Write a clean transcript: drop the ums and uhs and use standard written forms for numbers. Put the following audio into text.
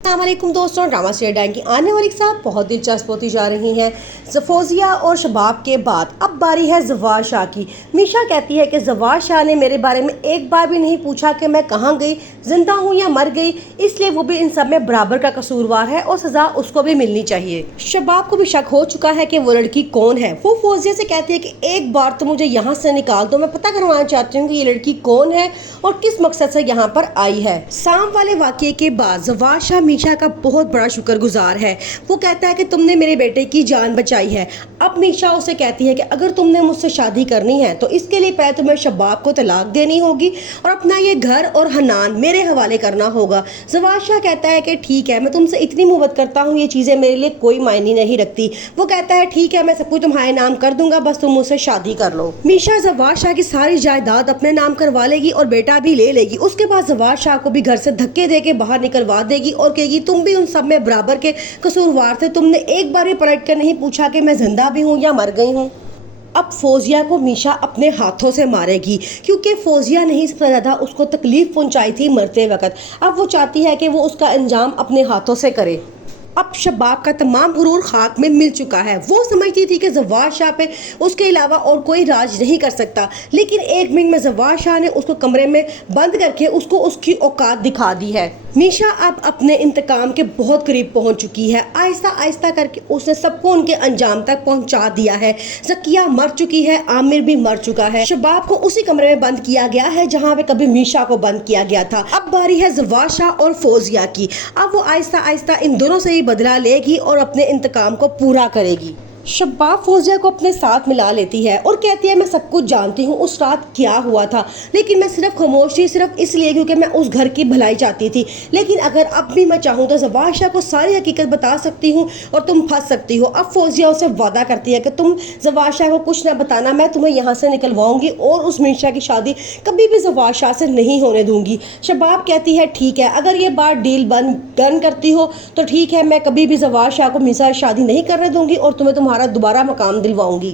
अस्सलामुअलैकुम दोस्तों, drama serial dine की आने वाली साथ बहुत दिलचस्प होती जा रही हैं। फ़ौज़िया और शबाब के बाद अब बारी है ज़वार शाह की। मीशा कहती है कि ज़वार शाह ने मेरे बारे में एक बार भी नहीं पूछा कि मैं कहाँ गई, जिंदा हूँ या मर गई, इसलिए वो भी इन सब में बराबर का कसूरवार है और सज़ा उसको भी मिलनी चाहिए। शबाब को भी शक हो चुका है कि वो लड़की कौन है। वो फ़ौज़िया से कहती है कि एक बार तो मुझे यहाँ से निकाल दो, मैं पता करवाना चाहती हूँ कि ये लड़की कौन है और किस मकसद से यहाँ पर आई है। शाम वाले वाक़ये के बाद ज़वार शाह मीशा का बहुत बड़ा शुक्रगुजार है। वो कहता है कि तुमने मेरे बेटे की जान बचाई है। अब मीशा उसे कहती है कि अगर तुमने मुझसे शादी करनी है तो इसके लिए पहले तुम्हें शबाब को तलाक देनी होगी और अपना ये घर और हनान मेरे हवाले करना होगा। ज़वार शाह कहता है कि ठीक है, मैं तुमसे इतनी मोहब्बत करता हूँ, ये चीज़ें मेरे लिए कोई मायने नहीं रखती। वो कहता है ठीक है, मैं सब कुछ तुम्हारे नाम कर दूंगा, बस तुम मुझसे शादी कर लो। मीशा ज़वार शाह की सारी जायदाद अपने नाम करवा लेगी और बेटा भी ले लेगी। उसके बाद ज़वार शाह को भी घर से धक्के दे के बाहर निकलवा देगी और कहेगी तुम भी उन सब में बराबर के कसूरवार थे, तुमने एक बार भी पलट कर नहीं पूछा कि मैं जिंदा भी हूँ या मर गई हूँ। अब फ़ौज़िया को मीशा अपने हाथों से मारेगी क्योंकि फ़ौज़िया ने ही सबसे ज़्यादा उसको तकलीफ़ पहुंचाई थी मरते वक्त। अब वो चाहती है कि वो उसका अंजाम अपने हाथों से करे। अब शबाब का तमाम गुरूर खाक में मिल चुका है। वो समझती थी कि ज़वार शाह पे उसके अलावा और कोई राज नहीं कर सकता, लेकिन एक मिनट में ज़वार शाह ने उसको कमरे में बंद करके उसको उसकी औकात दिखा दी है। मीशा अब अपने इंतकाम के बहुत करीब पहुंच चुकी है। आहिस्ता आहिस्ता करके उसने सबको उनके अंजाम तक पहुंचा दिया है। ज़किया मर चुकी है, आमिर भी मर चुका है। शबाब को उसी कमरे में बंद किया गया है जहां पे कभी मीशा को बंद किया गया था। अब बारी है ज़वार शाह और फ़ौज़िया की। अब वो आहिस्ता आहिस्ता इन दोनों से ही बदला लेगी और अपने इंतकाम को पूरा करेगी। शबाब फ़ौज़िया को अपने साथ मिला लेती है और कहती है मैं सब कुछ जानती हूँ उस रात क्या हुआ था, लेकिन मैं सिर्फ खामोश थी, सिर्फ इसलिए क्योंकि मैं उस घर की भलाई चाहती थी। लेकिन अगर अब भी मैं चाहूँ तो ज़वार शाह को सारी हकीकत बता सकती हूँ और तुम फंस सकती हो। अब फ़ौज़िया उसे वादा करती है कि तुम ज़वार शाह को कुछ ना बताना, मैं तुम्हें यहाँ से निकलवाऊंगी और उस मीशा की शादी कभी भी ज़वार शाह से नहीं होने दूंगी। शबाब कहती है ठीक है, अगर ये बात डील डन करती हो तो ठीक है, मैं कभी भी ज़वार शाह को मीशा से शादी नहीं करने दूंगी और तुम्हें तुम्हारा दोबारा मकाम दिलवाऊंगी।